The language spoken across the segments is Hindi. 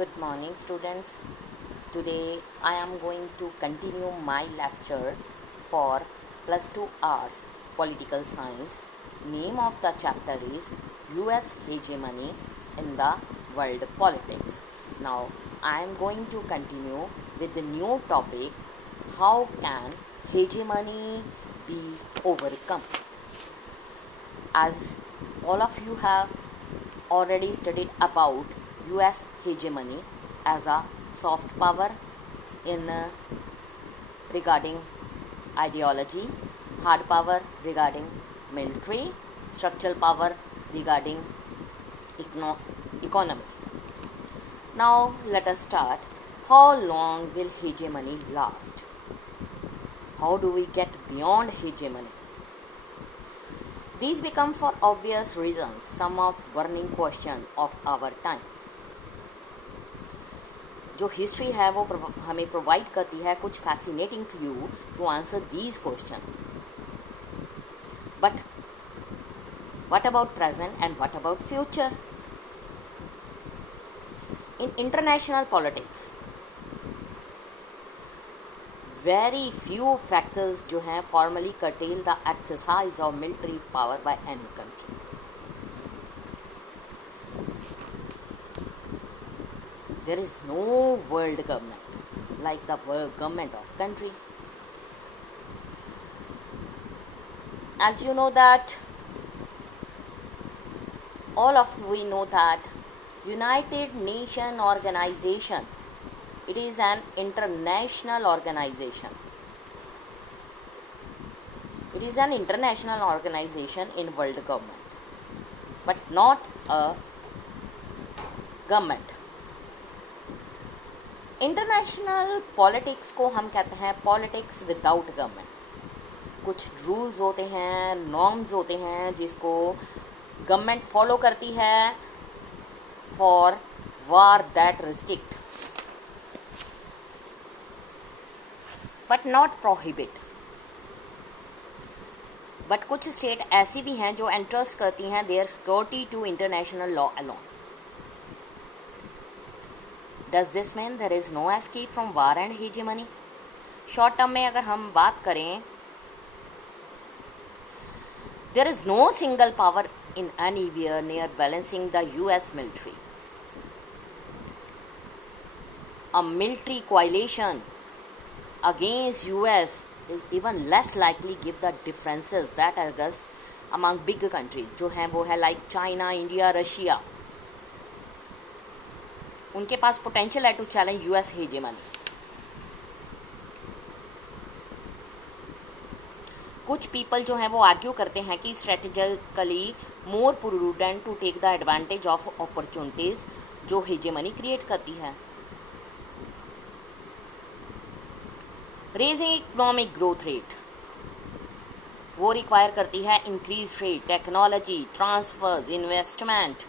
Good morning, students. Today I am going to continue my lecture for plus 2 hours political science. Name of the chapter is US hegemony in the world politics. Now I am going to continue with the new topic, how can hegemony be overcome? As all of you have already studied about US hegemony as a soft power in regarding ideology, hard power regarding military, structural power regarding economy. Now let us start. How long will hegemony last? How do we get beyond hegemony? These become for obvious reasons some of burning question of our time. जो हिस्ट्री है वो हमें प्रोवाइड करती है कुछ fascinating clue to answer these question. But what about present and what about future? In international politics very few factors जो हैं formally curtail the exercise of military power by any country. There is no world government like the world government of country. As you know that, all of we know that United Nations organization, it is an international organization. It is an international organization in world government, but not a government. International politics को हम कहते हैं पॉलिटिक्स विदाउट गवर्नमेंट. कुछ रूल्स होते हैं, नॉर्म्स होते हैं जिसको गवर्नमेंट फॉलो करती है for war that restrict but not prohibit. But कुछ स्टेट ऐसी भी हैं जो एंट्रस्ट करती हैं their security to international law alone. Does this mean there is no escape from war and hegemony? Short term में अगर हम बात करें, there is no single power in anywhere near balancing the US military. A military coalition against US is even less likely give the differences that exist among big countries जो हैं वो है like China, India, Russia. उनके पास पोटेंशियल है टू चैलेंज यूएस हेजेमनी. कुछ पीपल जो हैं वो आर्ग्यू करते हैं कि strategically more prudent to take the advantage of opportunities जो हेजेमनी क्रिएट करती है. रेजिंग इकोनॉमिक ग्रोथ रेट वो रिक्वायर करती है increase trade, technology transfers, investment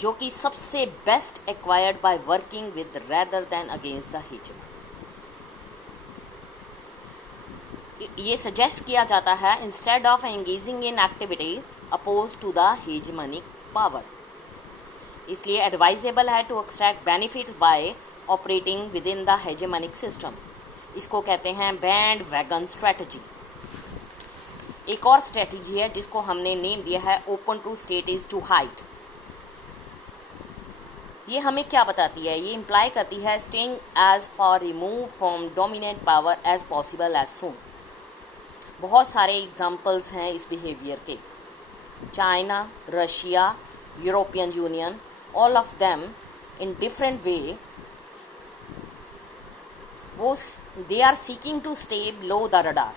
जो कि सबसे best acquired by working with rather than against the hegemony. ये सजेस्ट किया जाता है instead of engaging in activity oppose to the hegemonic power. इसलिए एडवाइजेबल है to extract benefits by operating within the hegemonic system. इसको कहते हैं बैंड वैगन स्ट्रेटजी. एक और स्ट्रेटजी है जिसको हमने नेम दिया है open to state is to hide. ये हमें क्या बताती है? ये इम्प्लाई करती है staying as far remove from dominant power as possible as soon. बहुत सारे एग्जाम्पल्स हैं इस बिहेवियर के. China, Russia, European Union, all of them in different way वो they are seeking to stay below the radar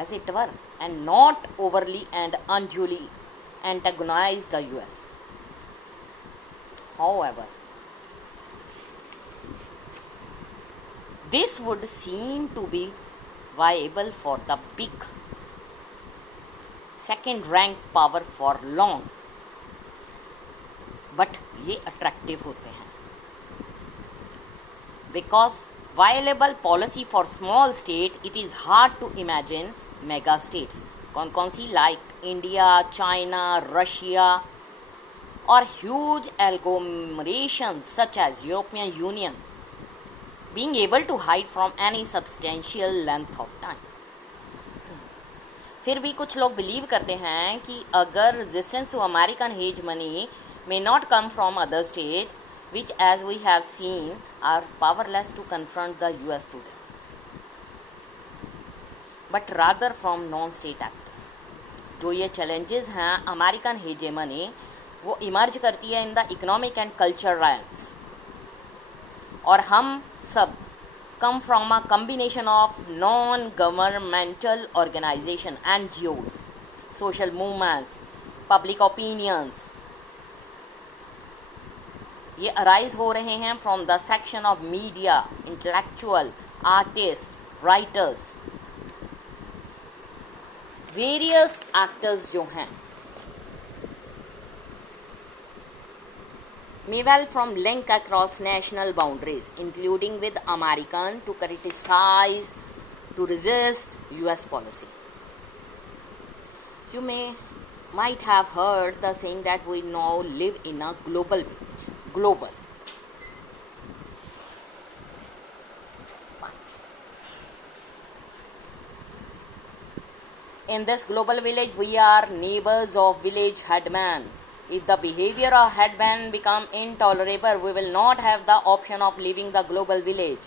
as it were and not overly and unduly antagonize the US. However, this would seem to be viable for the big second rank power for long, but ये attractive होते हैं because viable policy for small state it is hard to imagine mega states. कौन कौन सी? like India, China, Russia, or huge agglomerations such as European Union being able to hide from any substantial length of time. फिर भी कुछ लोग बिलीव करते हैं कि अगर resistance to American hegemony may not come from other states which as we have seen are powerless to confront the US today, but rather from non-state actors. जो ये challenges हैं अमेरिकन हेजेमनी वो इमर्ज करती है in the economic and culture realms, और हम सब come from a combination of non-governmental organization, NGOs, social movements, public opinions. ये अराइज हो रहे हैं from the section of media, intellectual, artist, writers, various actors जो हैं may well from link across national boundaries, including with American, to criticize, to resist US policy. You might have heard the saying that we now live in a global. In this global village, we are neighbors of village headman. If the behavior of headman become intolerable, we will not have the option of leaving the global village.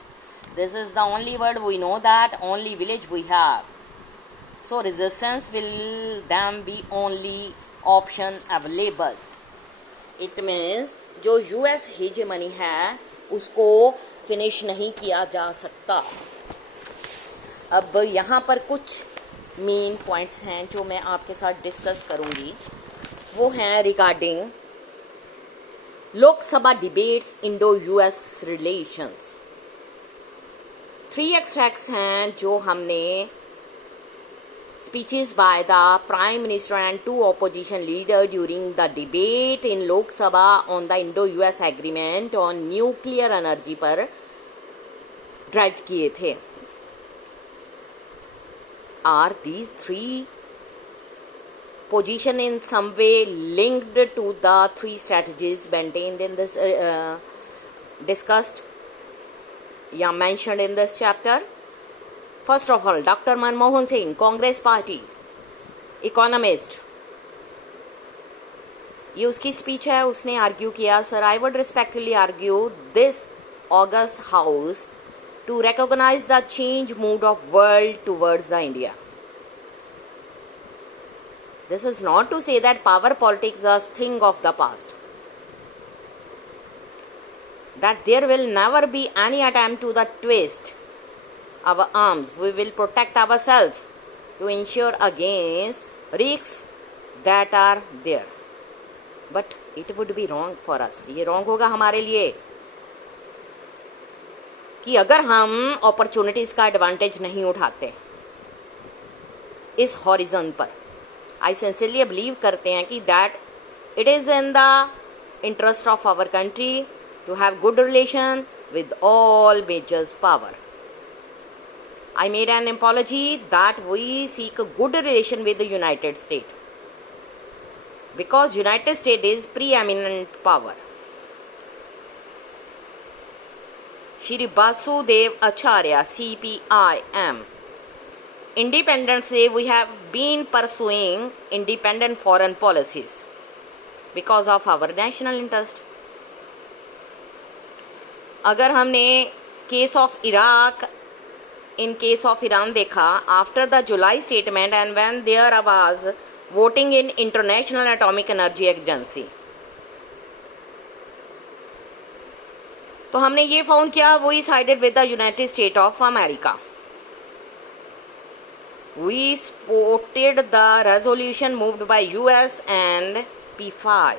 This is the only word we know, that only village we have. So resistance will then be only option available. It means जो US hegemony है उसको फिनिश नहीं किया जा सकता. अब यहाँ पर कुछ मेन पॉइंट्स हैं जो मैं आपके साथ डिस्कस करूँगी. वो हैं regarding Lok Sabha debates Indo US relations. 3 extracts हैं जो हमने speeches by the Prime Minister and 2 opposition leaders during the debate in Lok Sabha on the Indo-US agreement on nuclear energy पर ड्राइव किए थे. Are these 3 position in some way linked to the 3 strategies maintained in this discussed या mentioned in this chapter? First of all, Dr. Manmohan Singh, Congress Party, economist, ये उसकी स्पीच है. उसने आर्ग्यू किया, sir I would respectfully argue this August house to recognize the change mood of world towards the India. This is not to say that power politics is a thing of the past, that there will never be any attempt to the twist our arms. We will protect ourselves to ensure against risks that are there, but it would be wrong for us. ये wrong होगा हमारे लिए कि अगर हम अपॉर्चुनिटीज़ का एडवांटेज नहीं उठाते इस हॉरिजन पर. आई सिंसियरली बिलीव करते हैं कि that it is in the interest of our country to have good relation with all majors power. I made an apology that we seek a good relation with the United States because United States is preeminent power. Shri Basudev Acharya, CPIM. Independence Day, we have been pursuing independent foreign policies because of our national interest. अगर हमने case of Iraq, in case of Iran देखा, after the July statement and when there was voting in International Atomic Energy Agency, तो हमने ये फाउंड किया we sided with the United States of America. We supported the resolution moved by US and P5.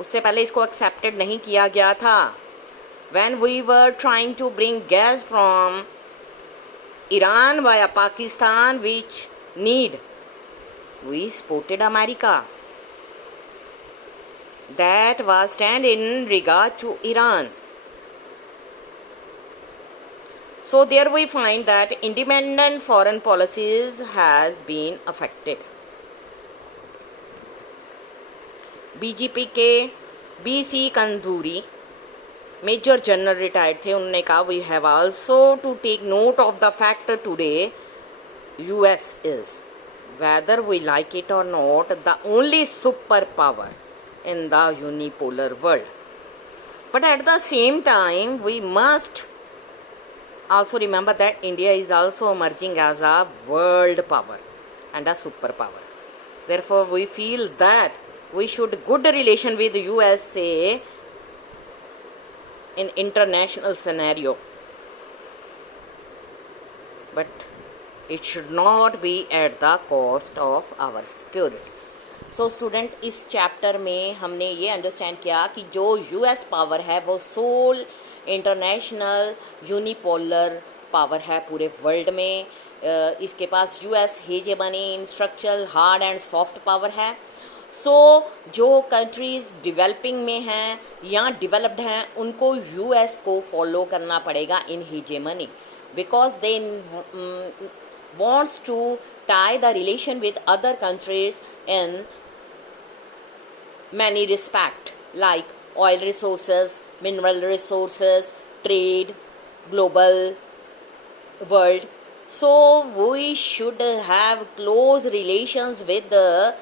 उससे पहले इसको एक्सेप्टेड नहीं किया गया था. When we were trying to bring gas from Iran via Pakistan, which need, we supported America. That was stand in regard to Iran. So there we find that independent foreign policies has been affected. BJP के BC Khanduri major general retired थे, उन्होंने कहा we have also to take note of the fact today US is whether we like it or not the only superpower in the unipolar world, but at the same time we must also remember that India is also emerging as a world power and a superpower. Therefore we feel that we should good relation with USA in international scenario, but it should not be at the cost of our security. So student, इस चैप्टर में हमने ये अंडरस्टैंड किया कि जो यूएस पावर है वो सोल इंटरनेशनल यूनिपोलर पावर है पूरे वर्ल्ड में. इसके पास US hegemony in structural hard and soft power है. सो जो कंट्रीज़ डेवलपिंग में हैं या डेवलप्ड हैं उनको यूएस को फॉलो करना पड़ेगा इन hegemony, because they wants to tie the relation with other countries in many respect, like oil resources, mineral resources, trade, global world. So we should have close relations with the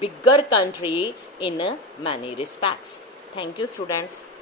bigger country in many respects. Thank you, students.